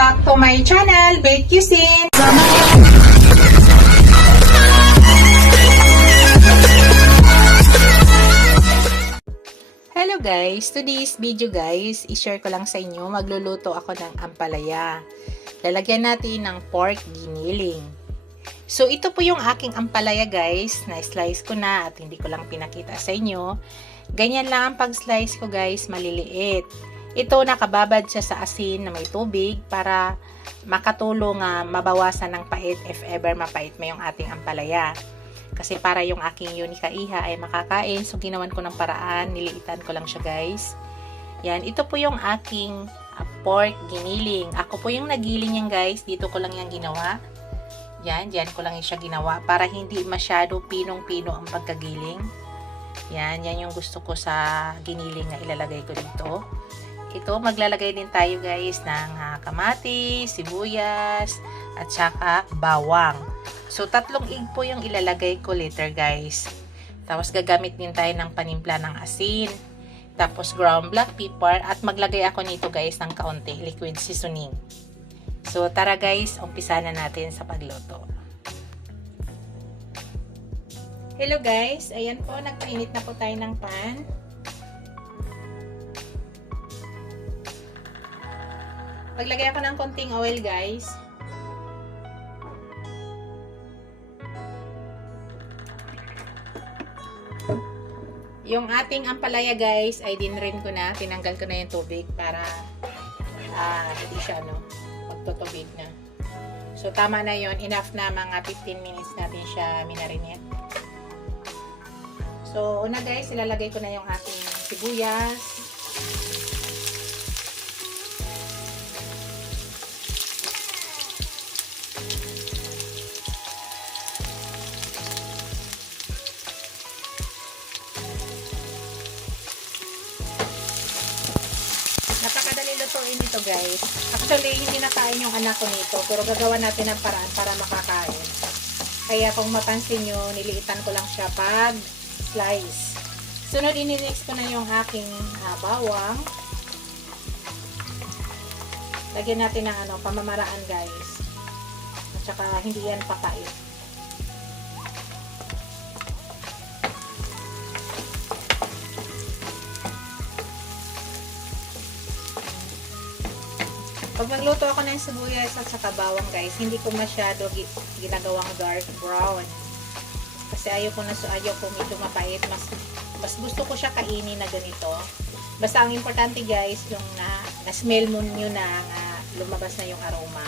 back to my channel, Bake Cuisine. Hello guys, today's video guys, i-share ko lang sa inyo, magluluto ako ng ampalaya. Lalagyan natin ng pork giniling. So ito po yung aking ampalaya guys, na-slice ko na at hindi ko lang pinakita sa inyo. Ganyan lang ang pag-slice ko guys, maliliit. Ito nakababad siya sa asin na may tubig para makatulong mabawasan ng pait if ever mapait mo yung ating ampalaya. Kasi para yung aking Unica Iha ay makakain, so ginawan ko ng paraan, niliitan ko lang siya guys. Yan, ito po yung aking pork giniling. Ako po yung nagiling yan guys, dito ko lang yan ginawa. Yan, dyan ko lang siya ginawa para hindi masyado pinong-pino ang pagkagiling. Yan, yan yung gusto ko sa giniling na ilalagay ko dito. Ito, maglalagay din tayo guys ng kamatis, sibuyas, at saka bawang. So, 3 egg po yung ilalagay ko later guys. Tapos, gagamit din tayo ng panimpla ng asin. Tapos, ground black pepper. At maglagay ako nito guys ng kaunti liquid seasoning. So, tara guys, umpisa na natin sa pagluto. Hello guys, ayan po, nagpainit na po tayo ng pan. Maglagay ako ng konting oil guys. Yung ating ampalaya guys ay dinrin ko na, tinanggal ko na yung tubig para hindi siya magtutubig na. So tama na yon, enough na, mga 15 minutes natin siya minarinate. So una guys, ilalagay ko na yung ating sibuyas. Napakadali lutuin dito guys. Actually, hindi na kain yung anak ko nito. Pero gagawa natin ng paraan para makakain. Kaya kung mapansin nyo, niliitan ko lang siya pag slice. Sunod, ininix ko na yung aking bawang. Lagyan natin ng pamamaraan guys. At saka hindi yan papait. Pag magluto ako ng sibuyas at saka bawang guys, hindi ko masyado ginagawang dark brown. Kasi ayaw ko medyo mapait. Mas gusto ko siya kainin na ganito. Basta ang importante guys, yung na-smell mo nyo na lumabas na yung aroma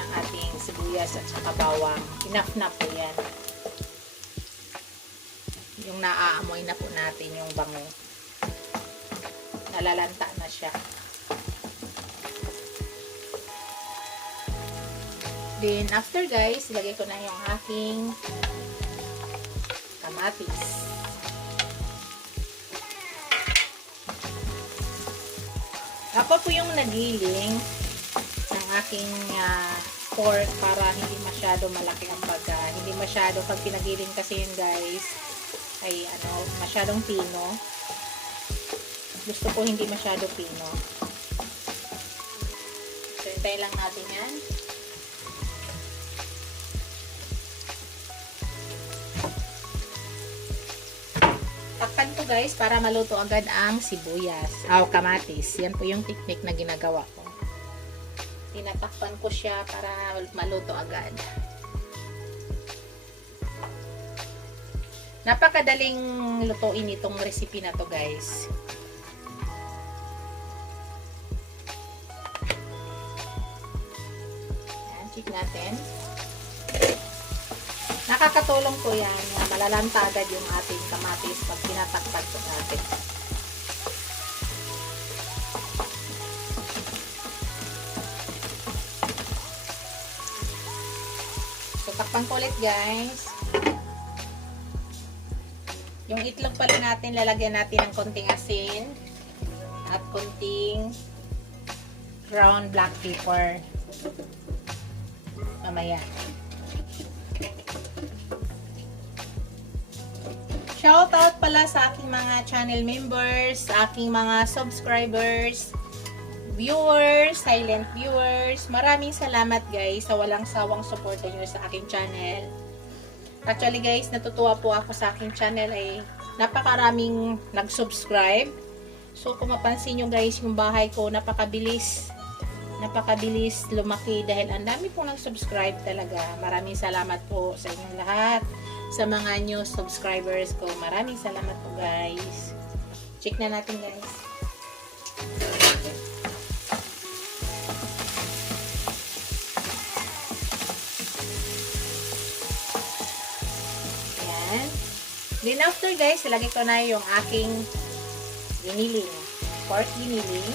ng ating sibuyas at saka bawang. Enough na po yan. Yung naaamoy na po natin yung bango. Nalalanta na siya. Then, after guys, ilagay ko na yung aking kamatis. Ako po yung nagiling ng aking pork para hindi masyado malaki ang hindi masyado, pag pinagiling kasi yun guys, ay masyadong pino. Gusto ko hindi masyado pino. So, hintayin lang natin yan. Takpan ko guys para maluto agad ang sibuyas. Kamatis. Yan po yung technique na ginagawa ko. Tinatakpan ko siya para maluto agad. Napakadaling lutuin itong recipe na to guys. Yan, check natin. Nakakatulong po yan. Malalanta agad yung ating kamatis pag tinatakpan po natin. So, takpan ko ulit guys. Yung itlog pala natin, lalagyan natin ng konting asin at konting ground black pepper. Mamaya. Shoutout pala sa aking mga channel members, sa aking mga subscribers. viewers, silent viewers. Maraming salamat guys sa walang sawang suporta nyo sa aking channel. Actually guys, natutuwa po ako sa aking channel ay napakaraming nag-subscribe. So kung mapansin nyo guys, yung bahay ko napakabilis lumaki dahil ang dami pong nag-subscribe talaga. Maraming salamat po sa inyong lahat. Sa mga new subscribers ko, maraming salamat po guys. Check na natin guys. Then after guys, ilagay ko na yung aking giniling. Pork giniling.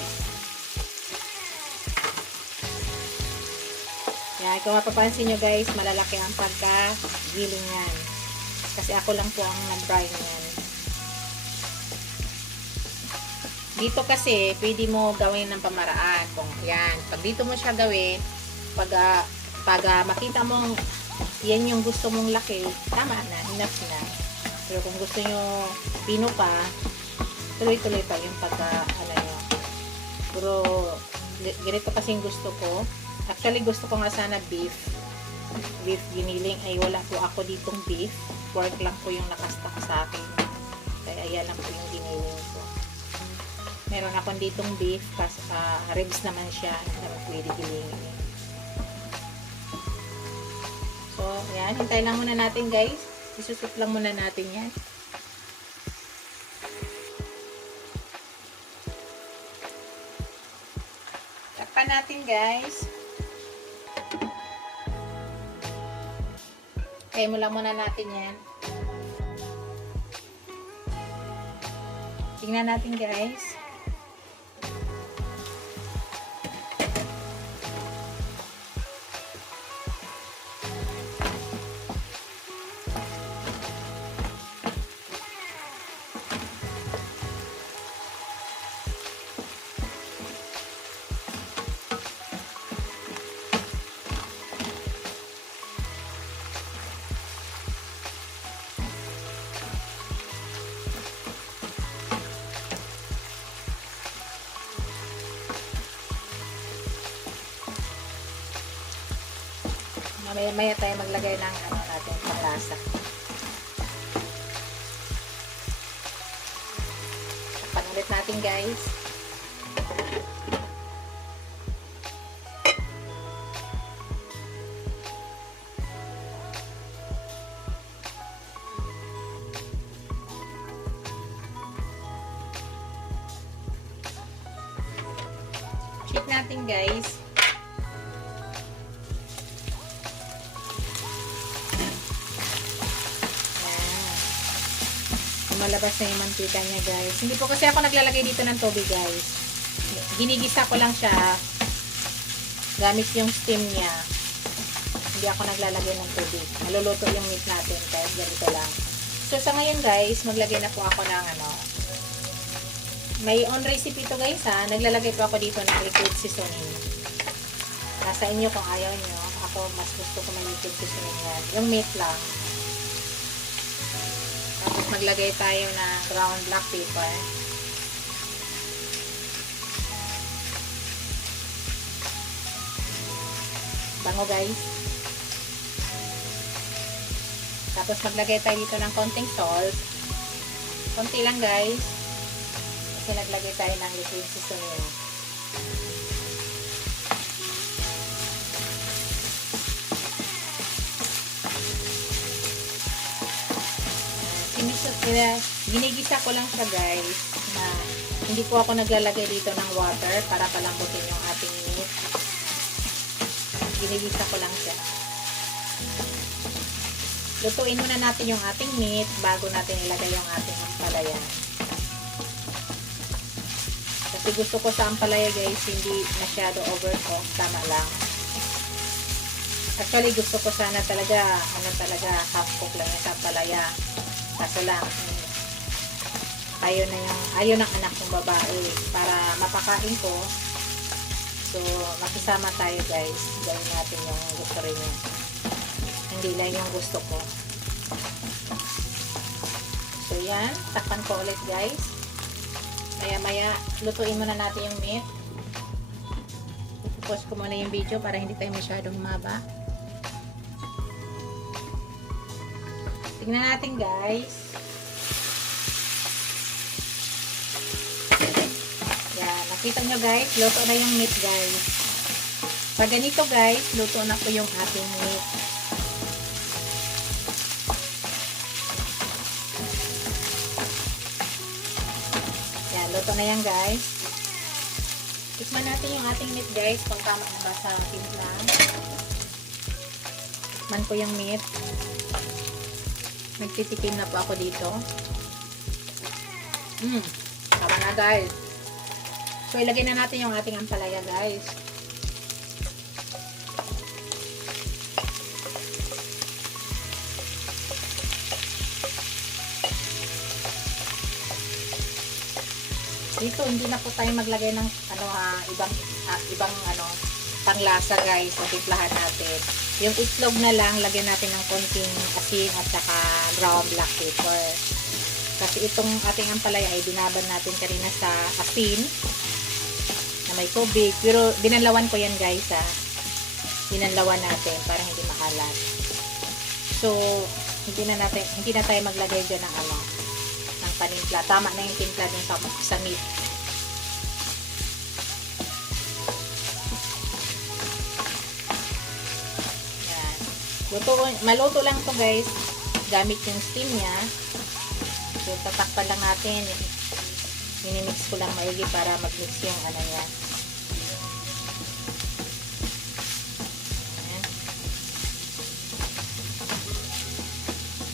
Yan, kung mapapansin nyo guys, malalaki ang pagka-giling yan. Kasi ako lang po ang nag-fry yan. Dito kasi, pwede mo gawin ng pamaraan. Kung yan, pag dito mo siya gawin, pag makita mong yan yung gusto mong laki, tama na, enough na. Pero kung gusto nyo pino pa, tuloy-tuloy pa yung ano nyo. Pero, ganito kasing gusto ko. Actually, gusto ko nga sana beef giniling. Ay, wala po ako ditong beef. Pork lang po yung nakastock sa akin. Kaya, yan lang po yung giniling ko. Meron akong ditong beef, kasi ribs naman siya na pwede gilingin. So, yan. Hintay lang muna natin guys. Isusot lang muna natin yan. Takpan natin guys. Kaya mo lang muna natin yan. Tingnan natin guys. Maya tayo maglagay ng ano natin, panglasa. Takpan ulit natin guys. Check natin guys. Malabas na yung mantika niya guys. Hindi po kasi ako naglalagay dito ng tubig guys. Ginigisa ko lang siya gamit yung steam niya. Hindi ako naglalagay ng tubig. Maluluto yung meat natin kahit ganito lang. So sa ngayon guys, maglagay na po ako ng ano. May on recipe to guys ha. Naglalagay po ako dito ng liquid seasoning. Nasa inyo kung ayaw nyo. Ako mas gusto ko may liquid seasoning yan. Yung meat lang. Tapos maglagay tayo ng ground black pepper. Bango guys. Tapos maglagay tayo dito ng konting salt. Konti lang guys. Kasi naglagay tayo ng liquid seasoning. Ginigisa ko lang siya guys na hindi po ako naglalagay dito ng water para palambutin yung ating meat. Ginigisa ko lang siya. Lutuin muna natin yung ating meat bago natin ilagay yung ating ampalaya. Kasi gusto ko sa ampalaya guys hindi masyado overcooked, tama lang. Actually gusto ko sana talaga half cook lang yung sa ampalaya. Kaso lang, ayaw ng anak kong babae para mapakain ko. So, makisama tayo guys. Gawin natin yung gusto rin niya. Hindi lang yung gusto ko. So, yan. Takpan ko ulit guys. Maya-maya, lutuin muna natin yung meat. pause ko muna yung video para hindi tayo masyadong maba. Tingnan natin guys. Yan, nakita nyo guys, luto na yung meat guys. Pag ganito guys, luto na po yung ating meat. Yan, luto na yan guys. Tikman natin yung ating meat guys, kung tama na ba sa timpla. Tikman ko yung meat. Nagtitikim na po ako dito. Tama na guys. So, ilagay na natin yung ating ampalaya guys. Dito, hindi na po tayo maglagay ng ibang panglasa guys sa timplahan natin. Yung itlog na lang, lagyan natin ng konting asin at saka ground black pepper. Kasi itong ating ampalaya ay binaban natin kanina sa asin na may tubig. Pero binanlawan ko yan guys ha. Binanlawan natin para hindi makalat. So, hindi na tayo maglagay dyan ng ng panimpla. Tama na yung timpla din sa meat. Maluto lang to guys gamit yung steam nya. So tatakpan lang natin, minimix ko lang maigi para mag-mix yung nya. Ayan.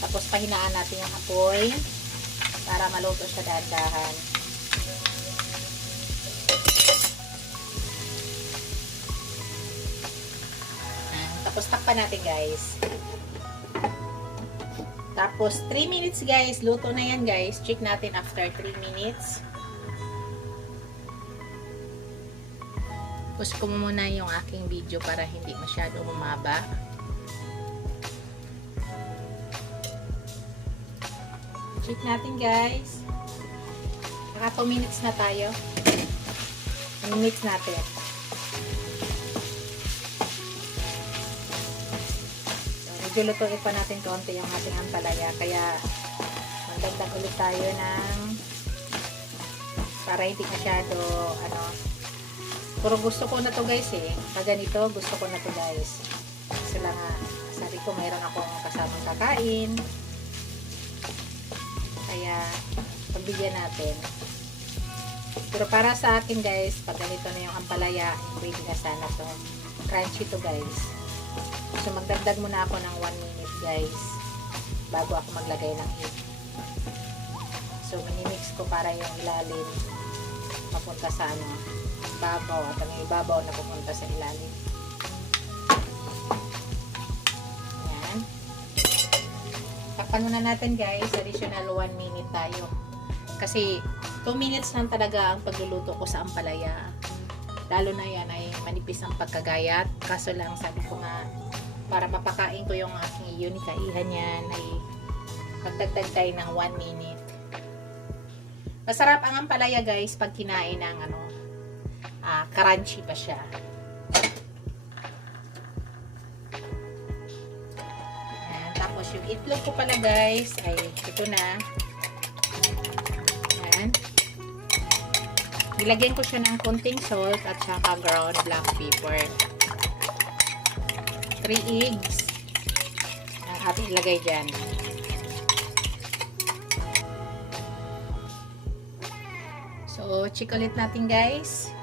Tapos pahinaan natin yung apoy para maluto siya dahan-dahan. Tapos takpan natin guys. Tapos 3 minutes guys. Luto na yan guys. Check natin after 3 minutes. Pause ko muna yung aking video para hindi masyado humaba. Check natin guys. Naka 2 minutes na tayo. 1 minutes natin. Medyo lutuin pa natin konti yung ating ampalaya, kaya magdagdag ulit tayo ng para hindi masyado pero gusto ko na to guys pag ganito gusto ko na to guys kasi lang sabi ko mayroon akong kasamang kakain, kaya pagbigyan natin. Pero para sa akin guys, pag ganito na yung ampalaya, pwede na sana to crunchy to guys. So, magdagdag muna ako ng 1 minute guys bago ako maglagay ng egg. So, minimix ko para yung ilalim mapunta sa babaw at ang ibabaw na pupunta sa ilalim. Ayan. Takpan muna natin guys. Additional 1 minute tayo. Kasi 2 minutes lang talaga ang pagluluto ko sa ampalaya. Lalo na yan ay manipis ang pagkagayat. Kaso lang sabi ko nga, para mapakain ko yung aking unikaihan yan, ay magdagdag tayo ng 1 minute. Masarap ang ampalaya guys pag kinain ng crunchy pa siya. Ayan, tapos yung itlog ko pala guys ay ito na. Ayan. Nilagyan ko siya ng konting salt at saka ground black pepper. 3 eggs ang ating ilagay dyan. So, check ulit natin guys.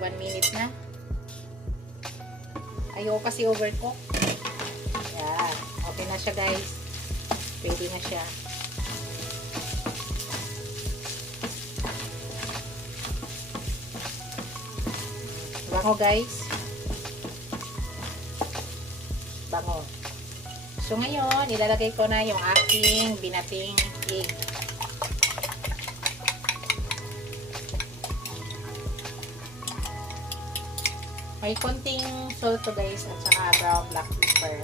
1 minute na. Ayoko kasi overcook. Yan. Okay na siya guys. Pwede na siya. Bango guys. Bango. So ngayon, ilalagay ko na yung aking binating egg. May konting salt to guys at saka brown black pepper.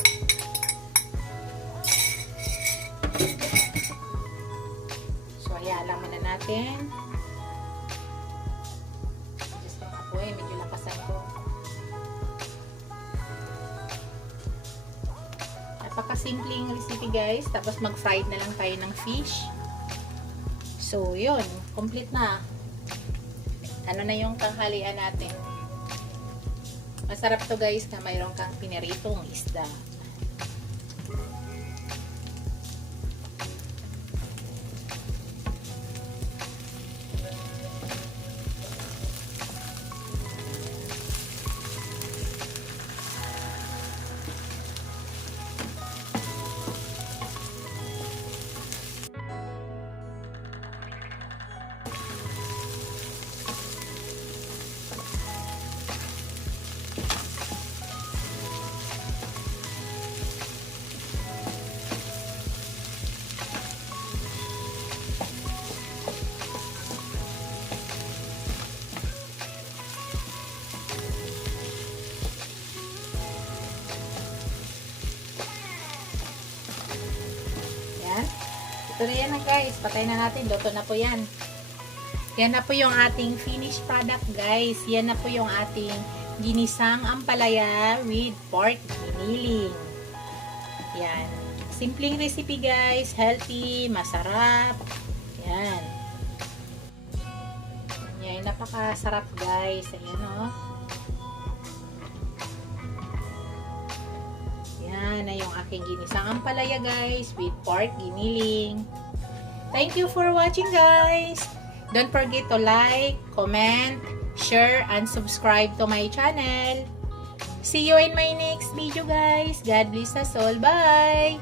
So ayan, alaman na natin. Just yung apoy, medyo Napakasimpleng recipe guys. Tapos mag-fried na lang tayo ng fish. So, yun. Complete na. Ano na yung tanghalian natin. Masarap to guys na mayroon kang piniritong isda. Ito na yan na guys. Patay na natin. Luto na po yan. Yan na po yung ating finished product guys. Yan na po yung ating ginisang ampalaya with pork giniling. Yan. Simpleng recipe guys. Healthy. Masarap. Yan. Yan. Napakasarap guys. Ayan o. Yan na yung aking ginisang ampalaya guys with pork giniling. Thank you for watching guys. Don't forget to like, comment, share, and subscribe to my channel. See you in my next video guys. God bless us all. Bye!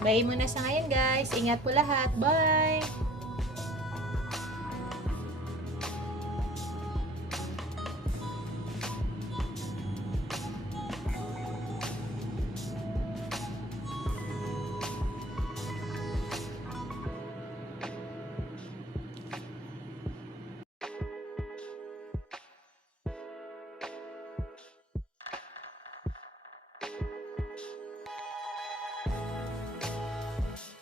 Bye muna sa ngayon guys. Ingat po lahat. Bye!